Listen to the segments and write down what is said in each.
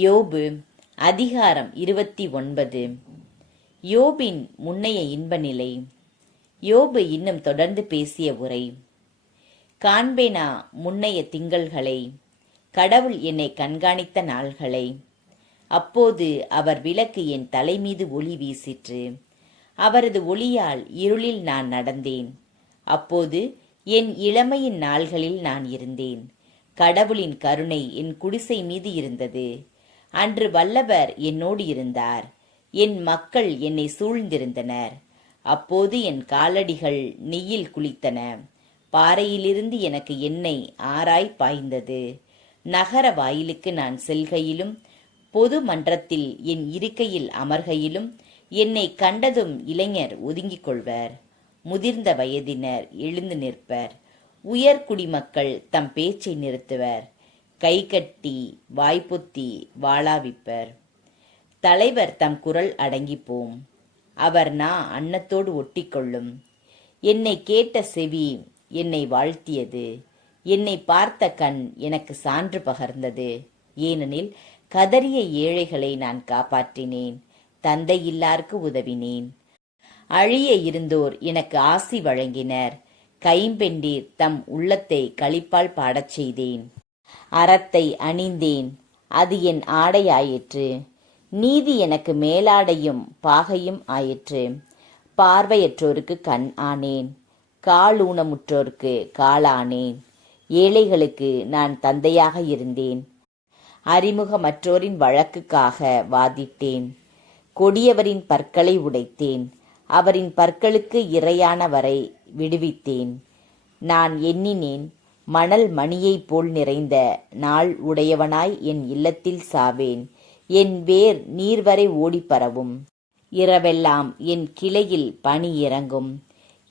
யோபு அதிகாரம் 29. யோபின் முன்னைய இன்ப நிலை. யோபு இன்னும் தொடர்ந்து பேசிய உரை. காண்பேனா முன்னைய திங்கள்களை, கடவுள் என்னை கண்காணித்த நாள்களை. அப்போது அவர் விளக்கு என் தலைமீது ஒளி வீசிற்று. அவரது ஒளியால் இருளில் நான் நடந்தேன். அப்போது என் இளமையின் நாள்களில் நான் இருந்தேன். கடவுளின் கருணை என் குடிசை மீது இருந்தது. அன்று வல்லவர் என்னோடு இருந்தார். என் மக்கள் என்னை சூழ்ந்திருந்தனர். அப்போது என் காலடிகள் நெய்யில் குளித்தன. பாறையிலிருந்து எனக்கு எண்ணெய் ஆராய் பாய்ந்தது. நகர வாயிலுக்கு நான் செல்கையிலும் பொது மன்றத்தில் என் இருக்கையில் அமர்கையிலும் என்னை கண்டதும் இளைஞர் ஒதுங்கிக் கொள்வர். முதிர்ந்த வயதினர் எழுந்து நிற்பர். உயர் குடிமக்கள் தம் பேச்சை நிறுத்துவர். கைகட்டி வாய்ப்பொத்தி வாளாவிப்பர். தலைவர் தம் குரல் அடங்கிப்போம். அவர் அன்னத்தோடு ஒட்டிக்கொள்ளும். என்னை கேட்ட செவி என்னை வாழ்த்தியது. என்னை பார்த்த கண் எனக்கு சான்று பகர்ந்தது. ஏனெனில் கதறிய ஏழைகளை நான் காப்பாற்றினேன். தந்தையில்லார்க்கு உதவினேன். அழிய இருந்தோர் எனக்கு ஆசி வழங்கினர். கைம்பெண்டீர் தம் உள்ளத்தை களிப்பால் பாடச் செய்தேன். அறத்தை அணிந்தேன், அது என் ஆடை ஆயிற்று. நீதி எனக்கு மேலாடையும் பாகையும் ஆயிற்று. பார்வையற்றோருக்கு கண் ஆனேன். காலூனமுற்றோருக்கு காலானேன். ஏழைகளுக்கு நான் தந்தையாக இருந்தேன். அறிமுகமற்றோரின் வழக்குக்காக வாதிட்டேன். கொடியவரின் பற்களை உடைத்தேன். அவரின் பற்களுக்கு இரையானவரை விடுவித்தேன். நான் எண்ணினேன், மணல் மணியைப் போல் நிறைந்த நாள் உடையவனாய் என் இல்லத்தில் சாவேன். என் வேர் நீர்வரை ஓடிப்பரவும். இரவெல்லாம் என் கிளையில் பனி இறங்கும்.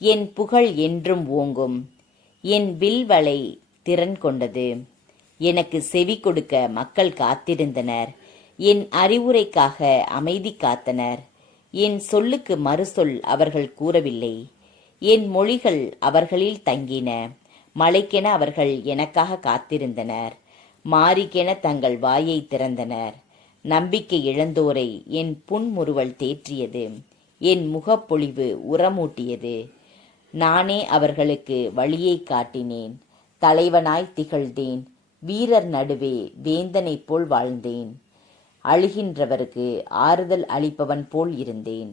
என் புகழ் என்றும் ஓங்கும். என் வில்வளை திறன் கொண்டது. எனக்கு செவி கொடுக்க மக்கள் காத்திருந்தனர். என் அறிவுரைக்காக அமைதி காத்தனர். என் சொல்லுக்கு மறுசொல் அவர்கள் கூறவில்லை. என் மொழிகள் அவர்களில் தங்கின. மழைக்கென அவர்கள் எனக்காக காத்திருந்தனர். மாரிக்கென தங்கள் வாயை திறந்தனர். நம்பிக்கை இழந்தோரை என் புன்முறுவல் தேற்றியது. என் முகப்பொழிவு உரமூட்டியது. நானே அவர்களுக்கு வழியை காட்டினேன். தலைவனாய் திகழ்ந்தேன். வீரர் நடுவே வேந்தனைப் போல் வாழ்ந்தேன். அழுகின்றவருக்கு ஆறுதல் அளிப்பவன் போல் இருந்தேன்.